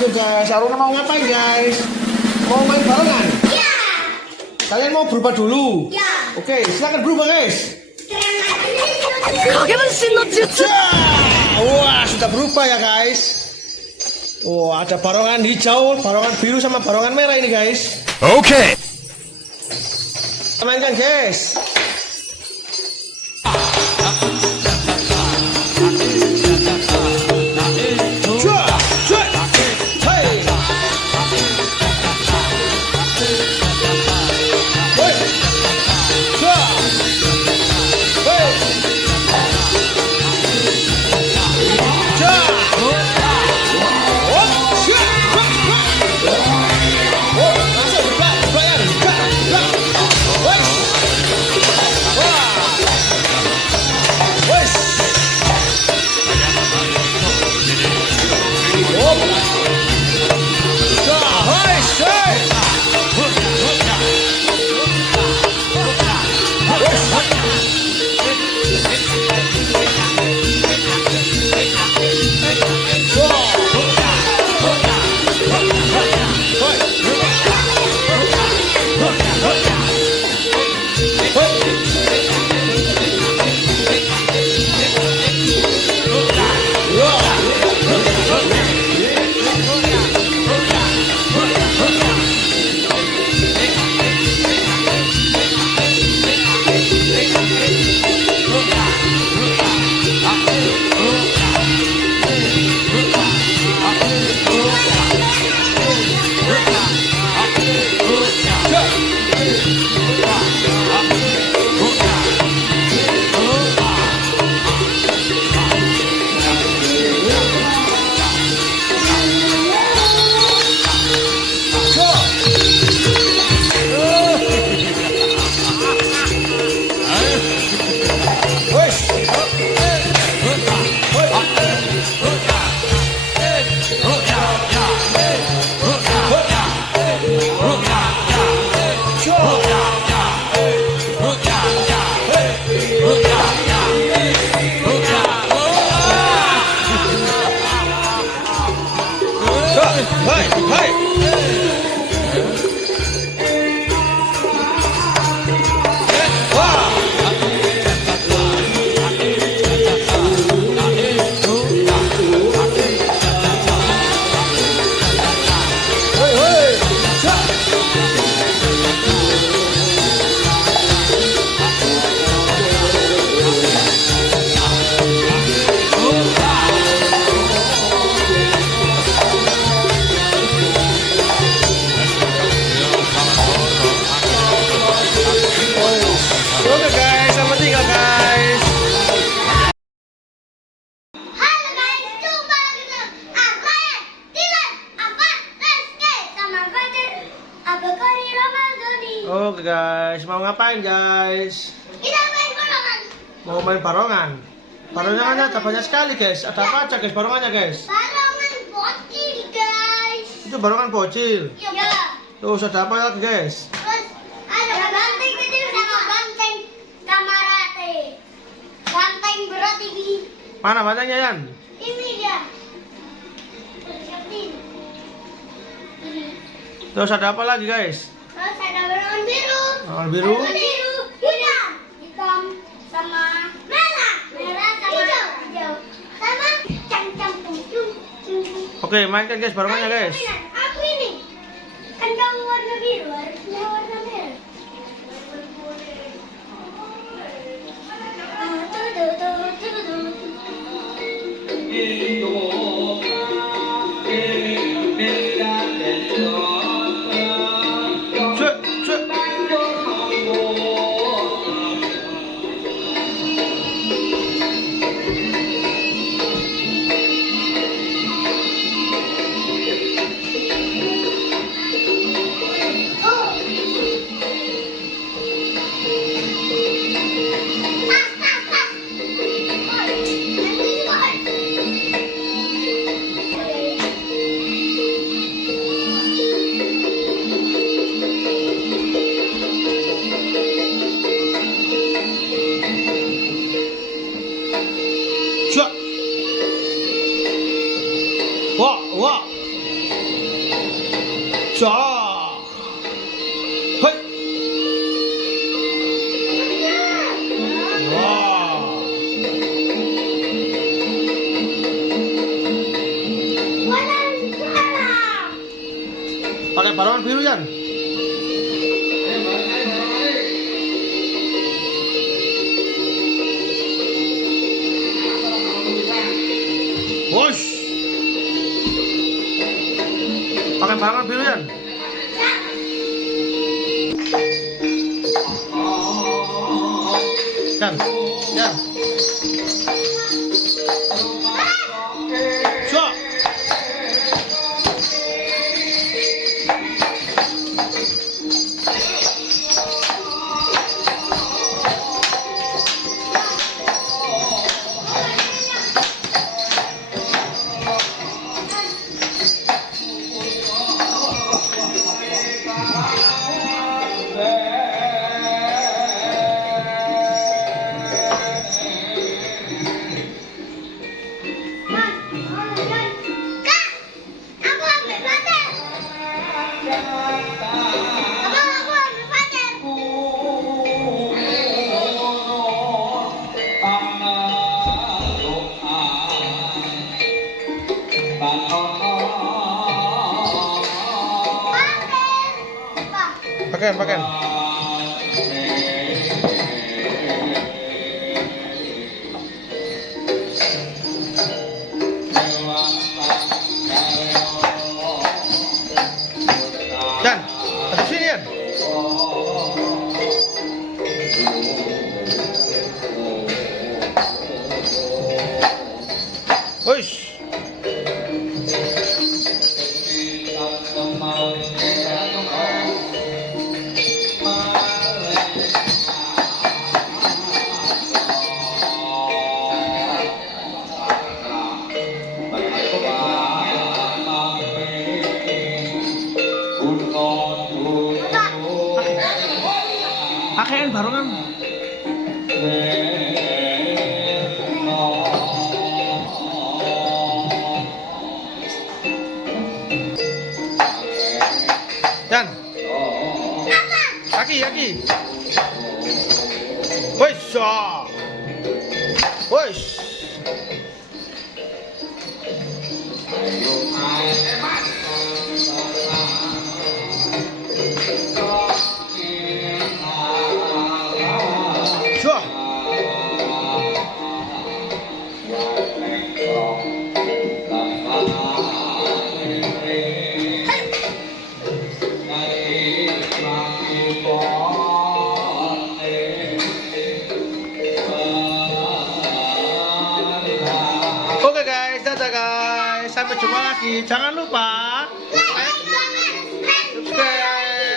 Oke guys, Aruna mau ngapain guys? Mau main barengan? Ya. Kalian mau berubah dulu? Ya. Oke, silakan berubah guys. Wah, sudah berubah ya guys. Wah, ada barongan hijau, barongan biru sama barongan merah ini guys. Oke. Mainkan guys. Oke guys, selamat tinggal guys. Halo guys, jumpa lagi sama Ryan, Dylan, Afan, Rizky, sama Fajar, Abakari Ramadhani. Oke guys, mau ngapain guys? Kita main barengan. Mau main barongan. Barongannya ada banyak sekali guys. Ada apa aja guys barongannya guys? Barengan bocil guys. Itu barongan bocil. Ya. Terus ada apa lagi guys? Terus ada banteng kecil sama banteng sama rate. Banteng berat ini. Mana bantengnya Yan? Ini dia. Ini. Terus ada apa lagi guys? Terus ada barengan biru. Barongan biru. Barengan biru. Hitam. Hitam sama merah. Merah sama hijau. Sama cang-cang tung-tung. Oke, mainkan guys barongannya guys. Aku ini. Kan kamu warna biru, harusnya warna merah. Cek, cek. Syah. Hei. Wah. Pakai barongan biru Yan. Wush. Pakai barongan biru Yan. Yan. Yan. Syah. Pakaian. Yan, ada sini Yan. Wush. Pakaian barongan. Yan. Kaki. Wush. Wush. Syah. Oke guys, dadah guys. Sampai jumpa lagi. Jangan lupa